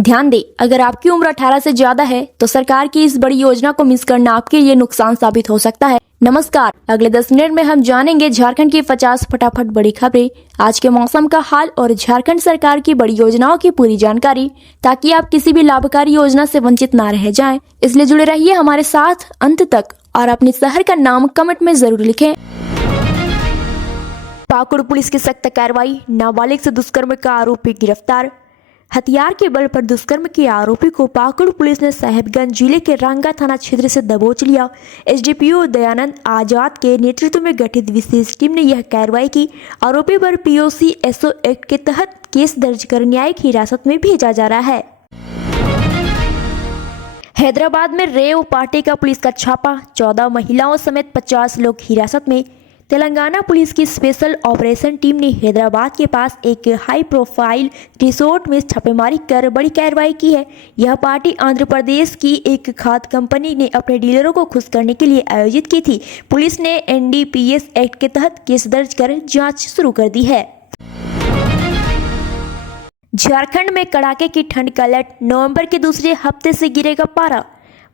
ध्यान दें, अगर आपकी उम्र 18 से ज्यादा है तो सरकार की इस बड़ी योजना को मिस करना आपके लिए नुकसान साबित हो सकता है। नमस्कार, अगले 10 मिनट में हम जानेंगे झारखंड की 50 फटाफट बड़ी खबरें, आज के मौसम का हाल और झारखंड सरकार की बड़ी योजनाओं की पूरी जानकारी, ताकि आप किसी भी लाभकारी योजना से वंचित ना रह जाएं। इसलिए जुड़े रहिए हमारे साथ अंत तक और अपने शहर का नाम कमेंट में जरूर लिखें। पाकुड़ पुलिस की सख्त कार्रवाई, नाबालिग से दुष्कर्म का आरोपी गिरफ्तार। हथियार के बल पर दुष्कर्म के आरोपी को पाकुड़ पुलिस ने साहेबगंज जिले के रंगा थाना क्षेत्र से दबोच लिया। एसडीपीओ दयानंद आजाद के नेतृत्व में गठित विशेष टीम ने यह कार्रवाई की। आरोपी पर पीओसी एसओ एक्ट के तहत केस दर्ज कर न्यायिक हिरासत में भेजा जा रहा है। हैदराबाद में रेव पार्टी का पुलिस का छापा, 14 महिलाओं समेत 50 लोग हिरासत में। तेलंगाना पुलिस की स्पेशल ऑपरेशन टीम ने हैदराबाद के पास एक हाई प्रोफाइल रिसोर्ट में छापेमारी कर बड़ी कार्रवाई की है। यह पार्टी आंध्र प्रदेश की एक खाद्य कंपनी ने अपने डीलरों को खुश करने के लिए आयोजित की थी। पुलिस ने एनडीपीएस एक्ट के तहत केस दर्ज कर जांच शुरू कर दी है। झारखंड में कड़ाके की ठंड का अलर्ट, नवंबर के दूसरे हफ्ते से गिरेगा पारा।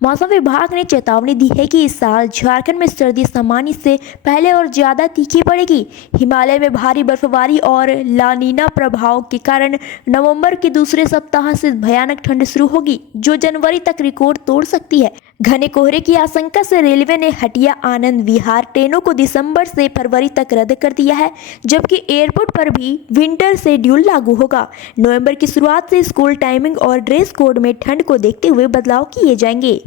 मौसम विभाग ने चेतावनी दी है कि इस साल झारखंड में सर्दी सामान्य से पहले और ज्यादा तीखी पड़ेगी। हिमालय में भारी बर्फबारी और लानीना प्रभाव के कारण नवंबर के दूसरे सप्ताह से भयानक ठंड शुरू होगी, जो जनवरी तक रिकॉर्ड तोड़ सकती है। घने कोहरे की आशंका से रेलवे ने हटिया आनंद विहार ट्रेनों को दिसंबर से फरवरी तक रद्द कर दिया है, जबकि एयरपोर्ट पर भी विंटर शेड्यूल लागू होगा। नवंबर की शुरुआत से स्कूल टाइमिंग और ड्रेस कोड में ठंड को देखते हुए बदलाव किए जाएंगे।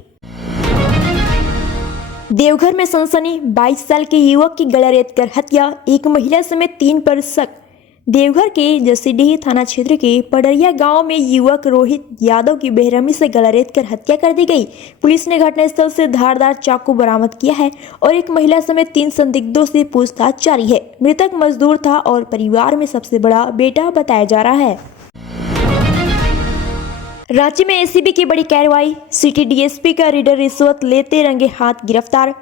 देवघर में सनसनी, 22 साल के युवक की गला रेत कर हत्या, एक महिला समेत 3 पर शक। देवघर के जसीडीह थाना क्षेत्र के पडरिया गांव में युवक रोहित यादव की बेरहमी से गला रेत कर हत्या कर दी गई। पुलिस ने घटनास्थल से धारदार चाकू बरामद किया है और एक महिला समेत 3 संदिग्धों से पूछताछ जारी है। मृतक मजदूर था और परिवार में सबसे बड़ा बेटा बताया जा रहा है। रांची में एसीबी की बड़ी कार्रवाई, सिटी डीएसपी का रीडर रिश्वत लेते रंगे हाथ गिरफ्तार।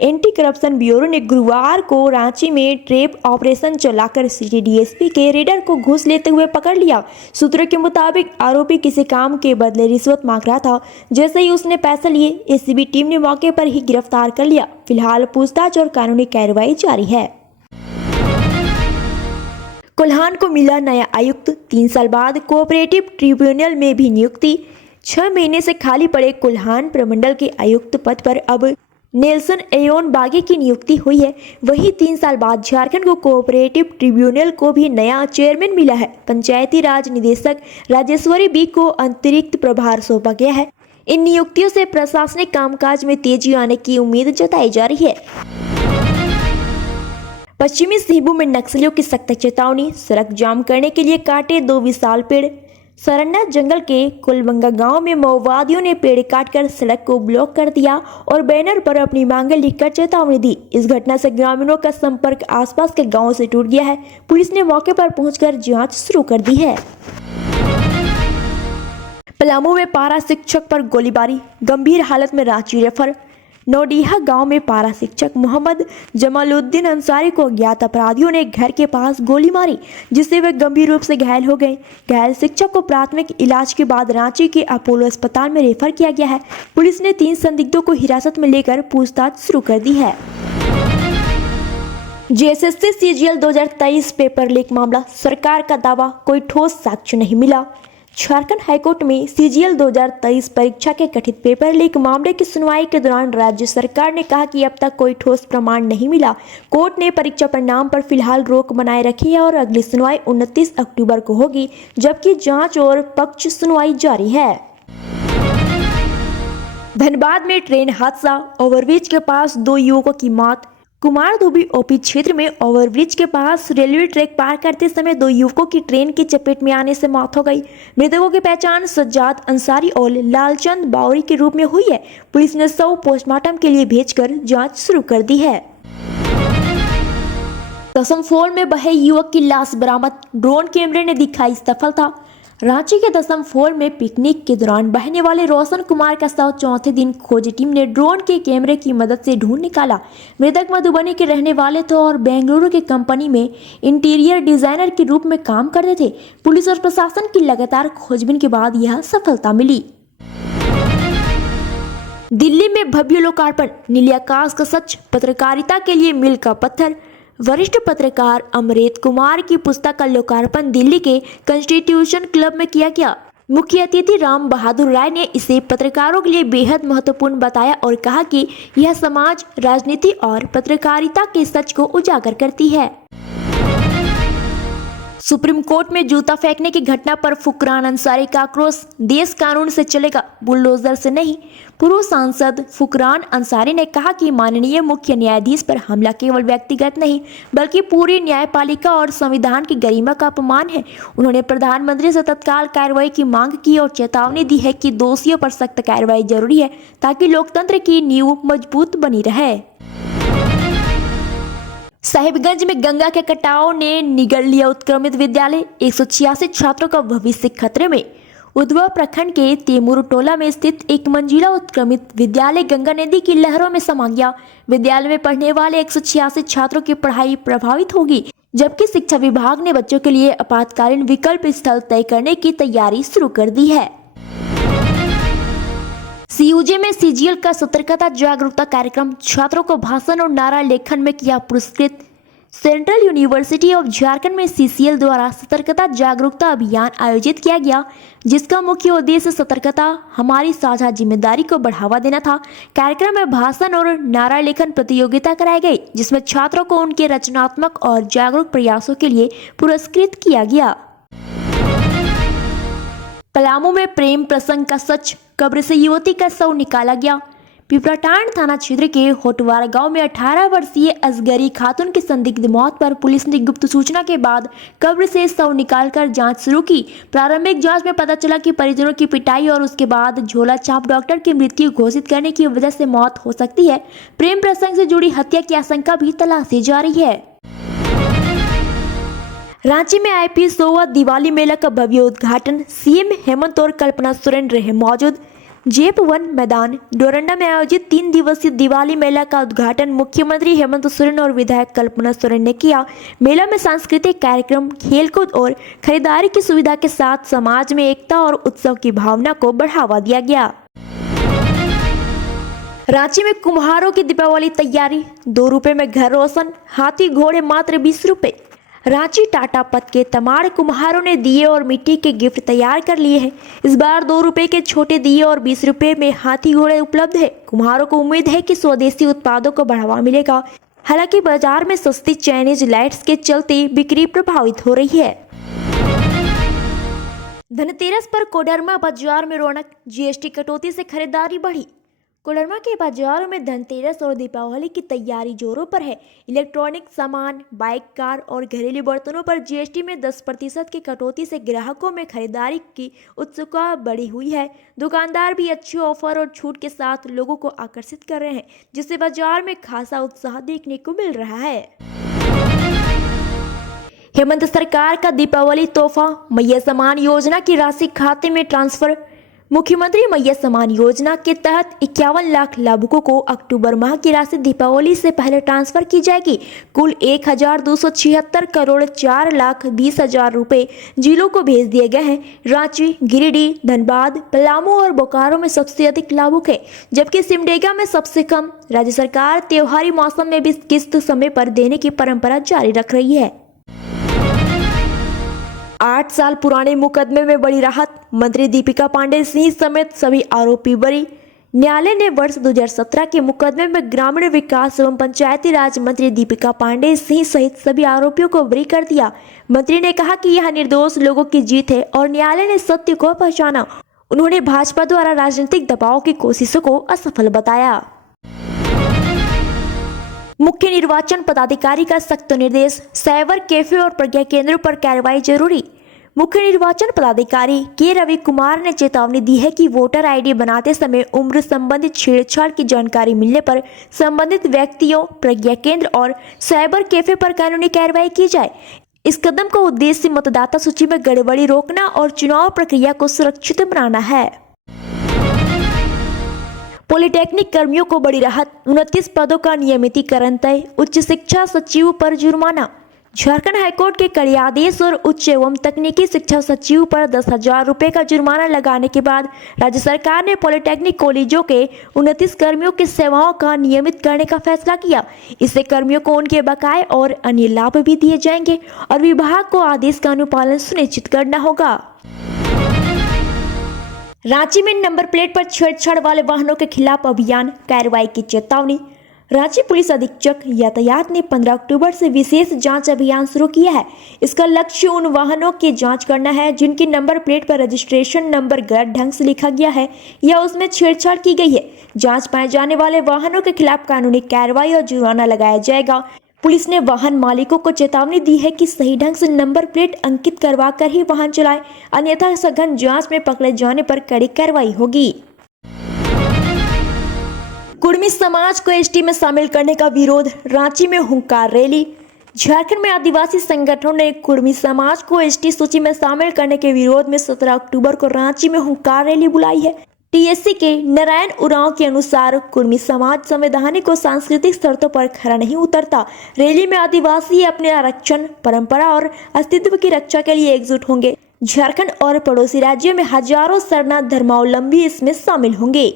एंटी करप्शन ब्यूरो ने गुरुवार को रांची में ट्रैप ऑपरेशन चलाकर सिटी डीएसपी के रीडर को घूस लेते हुए पकड़ लिया। सूत्रों के मुताबिक आरोपी किसी काम के बदले रिश्वत मांग रहा था। जैसे ही उसने पैसा लिए, एसीबी टीम ने मौके पर ही गिरफ्तार कर लिया। फिलहाल पूछताछ और कानूनी कार्रवाई जारी है। कोल्हान को मिला नया आयुक्त, 3 साल बाद कोऑपरेटिव ट्रिब्यूनल में भी नियुक्ति। 6 महीने से खाली पड़े कोल्हान प्रमंडल के आयुक्त पद पर अब नेल्सन एयोन बागी की नियुक्ति हुई है। वहीं 3 साल बाद झारखंड को कोऑपरेटिव ट्रिब्यूनल को भी नया चेयरमैन मिला है। पंचायती राज निदेशक राजेश्वरी बी को अतिरिक्त प्रभार सौंपा गया है। इन नियुक्तियों से प्रशासनिक कामकाज में तेजी आने की उम्मीद जताई जा रही है। पश्चिमी सिंहभूम में नक्सलियों की सख्त चेतावनी, सड़क जाम करने के लिए काटे 2 विशाल पेड़। सरन्ना जंगल के कुलबंगा गांव में माओवादियों ने पेड़ काटकर सड़क को ब्लॉक कर दिया और बैनर पर अपनी मांगे लिखकर चेतावनी दी। इस घटना से ग्रामीणों का संपर्क आसपास के गांवों से टूट गया है। पुलिस ने मौके पर पहुंचकर जांच शुरू कर दी है। पलामू में पारा शिक्षक पर गोलीबारी, गंभीर हालत में रांची रेफर। नौडीहा गांव में पारा शिक्षक मोहम्मद जमालुद्दीन अंसारी को अज्ञात अपराधियों ने घर के पास गोली मारी, जिससे वे गंभीर रूप से घायल हो गए। घायल शिक्षक को प्राथमिक इलाज के बाद रांची के अपोलो अस्पताल में रेफर किया गया है। पुलिस ने 3 संदिग्धों को हिरासत में लेकर पूछताछ शुरू कर दी है। जेएसएससी सीजीएल 2023 पेपर लीक मामला, सरकार का दावा, कोई ठोस साक्ष्य नहीं मिला। झारखंड हाईकोर्ट में सीजीएल 2023 परीक्षा के कथित पेपर लीक मामले की सुनवाई के दौरान राज्य सरकार ने कहा कि अब तक कोई ठोस प्रमाण नहीं मिला। कोर्ट ने परीक्षा परिणाम पर फिलहाल रोक बनाए रखी है और अगली सुनवाई 29 अक्टूबर को होगी, जबकि जांच और पक्ष सुनवाई जारी है। धनबाद में ट्रेन हादसा, ओवरब्रिज के पास 2 युवकों की मौत। कुमारधुबी ओपी क्षेत्र में ओवरब्रिज के पास रेलवे ट्रैक पार करते समय 2 युवकों की ट्रेन की चपेट में आने से मौत हो गई। मृतकों की पहचान सज्जाद अंसारी और लालचंद बावरी के रूप में हुई है। पुलिस ने शव पोस्टमार्टम के लिए भेजकर जांच शुरू कर दी है। कसमफोल में बहे युवक की लाश बरामद, ड्रोन कैमरे ने दिखाई सफलता। रांची के दसम फोर में पिकनिक के दौरान बहने वाले रोशन कुमार का शव चौथे दिन खोजी टीम ने ड्रोन के कैमरे की मदद से ढूंढ निकाला। मृतक मधुबनी के रहने वाले थे और बेंगलुरु की कंपनी में इंटीरियर डिजाइनर के रूप में काम करते थे। पुलिस और प्रशासन की लगातार खोजबीन के बाद यह सफलता मिली। दिल्ली में भव्य लोकार्पण, नीले आकाश का सच, पत्रकारिता के लिए मील का पत्थर। वरिष्ठ पत्रकार अमरेश कुमार की पुस्तक का लोकार्पण दिल्ली के कॉन्स्टिट्यूशन क्लब में किया गया। मुख्य अतिथि राम बहादुर राय ने इसे पत्रकारों के लिए बेहद महत्वपूर्ण बताया और कहा कि यह समाज, राजनीति और पत्रकारिता के सच को उजागर करती है। सुप्रीम कोर्ट में जूता फेंकने की घटना पर फुकरान अंसारी का आक्रोश, देश कानून से चलेगा, बुलडोजर से नहीं। पूर्व सांसद फुकरान अंसारी ने कहा कि माननीय मुख्य न्यायाधीश पर हमला केवल व्यक्तिगत नहीं बल्कि पूरी न्यायपालिका और संविधान की गरिमा का अपमान है। उन्होंने प्रधानमंत्री से तत्काल कार्रवाई की मांग की और चेतावनी दी है कि दोषियों पर सख्त कार्रवाई जरूरी है ताकि लोकतंत्र की नींव मजबूत बनी रहे। साहिबगंज में गंगा के कटाव ने निगल लिया उत्क्रमित विद्यालय, 186 छात्रों का भविष्य खतरे में। उधवा प्रखंड के तेमूर टोला में स्थित एक मंजिला उत्क्रमित विद्यालय गंगा नदी की लहरों में समा गया। विद्यालय में पढ़ने वाले 186 छात्रों की पढ़ाई प्रभावित होगी, जबकि शिक्षा विभाग ने बच्चों के लिए आपातकालीन विकल्प स्थल तय करने की तैयारी शुरू कर दी है। सीयूजे में सीजीएल का सतर्कता जागरूकता कार्यक्रम, छात्रों को भाषण और नारा लेखन में किया पुरस्कृत। सेंट्रल यूनिवर्सिटी ऑफ झारखंड में सीसीएल द्वारा सतर्कता जागरूकता अभियान आयोजित किया गया, जिसका मुख्य उद्देश्य सतर्कता हमारी साझा जिम्मेदारी को बढ़ावा देना था। कार्यक्रम में भाषण और नारा लेखन प्रतियोगिता कराई गई, जिसमें छात्रों को उनके रचनात्मक और जागरूक प्रयासों के लिए पुरस्कृत किया गया। पलामू में प्रेम प्रसंग का सच, कब्र से युवती का शव निकाला गया। पिपराटांड थाना क्षेत्र के होटवार गांव में 18 वर्षीय असगरी खातून की संदिग्ध मौत पर पुलिस ने गुप्त सूचना के बाद कब्र से शव निकालकर जांच शुरू की। प्रारंभिक जांच में पता चला कि परिजनों की पिटाई और उसके बाद झोला छाप डॉक्टर की मृत्यु घोषित करने की वजह से मौत हो सकती है। प्रेम प्रसंग से जुड़ी हत्या की आशंका भी तलाशी जा रही है। रांची में IPSOA दिवाली मेला का भव्य उद्घाटन, सीएम हेमंत और कल्पना सोरेन रहे मौजूद। JEP-1 मैदान डोरंडा में आयोजित 3 दिवसीय दिवाली मेला का उद्घाटन मुख्यमंत्री हेमंत सोरेन और विधायक कल्पना सोरेन ने किया। मेला में सांस्कृतिक कार्यक्रम, खेलकूद और खरीदारी की सुविधा के साथ समाज में एकता और उत्सव की भावना को बढ़ावा दिया गया। रांची में कुम्हारों की दीपावली तैयारी, 2 रुपए में घर रोशन, हाथी घोड़े मात्र 20 रुपए। रांची टाटा पथ के तमाड़ कुम्हारों ने दिए और मिट्टी के गिफ्ट तैयार कर लिए हैं। इस बार 2 रुपए के छोटे दिए और 20 रुपए में हाथी घोड़े उपलब्ध है। कुम्हारों को उम्मीद है कि स्वदेशी उत्पादों को बढ़ावा मिलेगा। हालांकि बाजार में सस्ती चाइनीज लाइट्स के चलते बिक्री प्रभावित हो रही है। धनतेरस पर कोडरमा बाजार में रौनक, GST कटौती से खरीदारी बढ़ी। कोडरमा के बाजारों में धनतेरस और दीपावली की तैयारी जोरों पर है। इलेक्ट्रॉनिक सामान, बाइक, कार और घरेलू बर्तनों पर GST में 10% की कटौती से ग्राहकों में खरीदारी की उत्सुकता बढ़ी हुई है। दुकानदार भी अच्छे ऑफर और छूट के साथ लोगों को आकर्षित कर रहे हैं, जिससे बाजार में खासा उत्साह देखने को मिल रहा है। हेमंत सरकार का दीपावली तोहफा, मैया सम्मान योजना की राशि खाते में ट्रांसफर। मुख्यमंत्री मैया सम्मान योजना के तहत 51 लाख लाभुकों को अक्टूबर माह की राशि दीपावली से पहले ट्रांसफर की जाएगी। कुल 1276 करोड़ 4,20,000 रुपए जिलों को भेज दिए गए हैं। रांची, गिरिडीह, धनबाद, पलामू और बोकारो में सबसे अधिक लाभुक है, जबकि सिमडेगा में सबसे कम। राज्य सरकार त्योहारी मौसम में भी किस्त समय पर देने की परंपरा जारी रख रही है। 8 साल पुराने मुकदमे में बड़ी राहत, मंत्री दीपिका पांडे सिंह समेत सभी आरोपी बरी। न्यायालय ने वर्ष 2017 के मुकदमे में ग्रामीण विकास एवं पंचायती राज मंत्री दीपिका पांडे सिंह सहित सभी आरोपियों को बरी कर दिया। मंत्री ने कहा कि यह निर्दोष लोगों की जीत है और न्यायालय ने सत्य को पहचाना। उन्होंने भाजपा द्वारा राजनीतिक दबाव की कोशिशों को असफल बताया। मुख्य निर्वाचन पदाधिकारी का सख्त निर्देश, साइबर कैफे और प्रज्ञा केंद्रों पर कार्रवाई जरूरी। मुख्य निर्वाचन पदाधिकारी के रवि कुमार ने चेतावनी दी है कि वोटर आईडी बनाते समय उम्र संबंधित छेड़छाड़ की जानकारी मिलने पर संबंधित व्यक्तियों, प्रज्ञा केंद्र और साइबर कैफे पर कानूनी कार्रवाई की जाए। इस कदम का उद्देश्य मतदाता सूची में गड़बड़ी रोकना और चुनाव प्रक्रिया को सुरक्षित बनाना है। पॉलिटेक्निक कर्मियों को बड़ी राहत, 29 पदों का नियमितीकरण तय, उच्च शिक्षा सचिव पर जुर्माना। झारखंड हाईकोर्ट के कड़े आदेश और उच्च एवं तकनीकी शिक्षा सचिव पर 10,000 रुपए का जुर्माना लगाने के बाद राज्य सरकार ने पॉलिटेक्निक कॉलेजों के 29 कर्मियों की सेवाओं का नियमित करने का फैसला किया। इससे कर्मियों को उनके बकाये और अन्य लाभ भी दिए जाएंगे और विभाग को आदेश का अनुपालन सुनिश्चित करना होगा। रांची में नंबर प्लेट पर छेड़छाड़ वाले वाहनों के खिलाफ अभियान, कार्रवाई की चेतावनी। रांची पुलिस अधीक्षक यातायात ने 15 अक्टूबर से विशेष जांच अभियान शुरू किया है। इसका लक्ष्य उन वाहनों की जांच करना है जिनकी नंबर प्लेट पर रजिस्ट्रेशन नंबर गलत ढंग से लिखा गया है या उसमें छेड़छाड़ की गई है। जांच पाए जाने वाले वाहनों के खिलाफ कानूनी कार्रवाई और जुर्माना लगाया जाएगा। पुलिस ने वाहन मालिकों को चेतावनी दी है कि सही ढंग से नंबर प्लेट अंकित करवा कर ही वाहन चलाएं, अन्यथा सघन जांच में पकड़े जाने पर कड़ी कार्रवाई होगी। कुर्मी समाज को एसटी में शामिल करने का विरोध, रांची में हुंकार रैली। झारखंड में आदिवासी संगठनों ने कुर्मी समाज को एसटी सूची में शामिल करने के विरोध में 17 अक्टूबर को रांची में हुंकार रैली बुलाई है। टीएससी के नारायण उरांव के अनुसार कुर्मी समाज संवैधानिक और सांस्कृतिक शर्तों पर खरा नहीं उतरता। रैली में आदिवासी अपने आरक्षण, परंपरा और अस्तित्व की रक्षा के लिए एकजुट होंगे। झारखंड और पड़ोसी राज्यों में हजारों शरणार्थ धर्मावलंबी इसमें शामिल होंगे।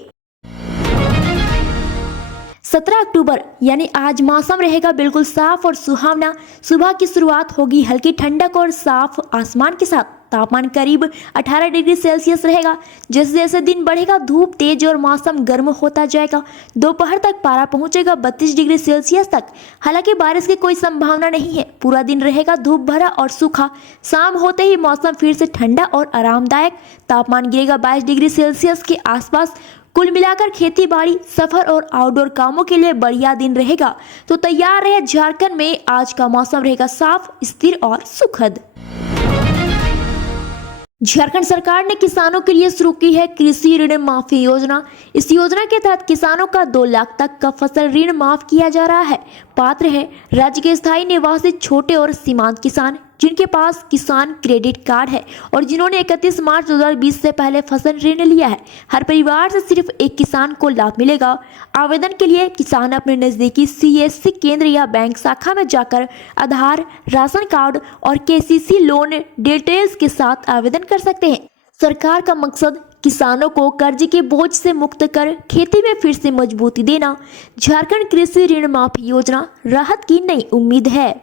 17 अक्टूबर यानी आज मौसम रहेगा बिल्कुल साफ और सुहावना। सुबह की शुरुआत होगी हल्की ठंडक और साफ आसमान के साथ। तापमान करीब 18 डिग्री सेल्सियस रहेगा। जैसे जैसे दिन बढ़ेगा धूप तेज और मौसम गर्म होता जाएगा। दोपहर तक पारा पहुंचेगा 32 डिग्री सेल्सियस तक। हालांकि बारिश की कोई संभावना नहीं है। पूरा दिन रहेगा धूप भरा और सूखा। शाम होते ही मौसम फिर से ठंडा और आरामदायक। तापमान गिरेगा 22 डिग्री सेल्सियस के आसपास। कुल मिलाकर खेती बाड़ी, सफर और आउटडोर कामों के लिए बढ़िया दिन रहेगा। तो तैयार रहे, झारखंड में आज का मौसम रहेगा साफ, स्थिर और सुखद। झारखंड सरकार ने किसानों के लिए शुरू की है कृषि ऋण माफी योजना। इस योजना के तहत किसानों का 2 लाख तक का फसल ऋण माफ किया जा रहा है। पात्र है राज्य के स्थायी निवासी छोटे और सीमांत किसान जिनके पास किसान क्रेडिट कार्ड है और जिन्होंने 31 मार्च 2020 से पहले फसल ऋण लिया है। हर परिवार से सिर्फ एक किसान को लाभ मिलेगा। आवेदन के लिए किसान अपने नजदीकी सीएससी केंद्र या बैंक शाखा में जाकर आधार, राशन कार्ड और केसीसी लोन डिटेल्स के साथ आवेदन कर सकते हैं। सरकार का मकसद किसानों को कर्ज के बोझ से मुक्त कर खेती में फिर से मजबूती देना। झारखंड कृषि ऋण माफी योजना राहत की नई उम्मीद है।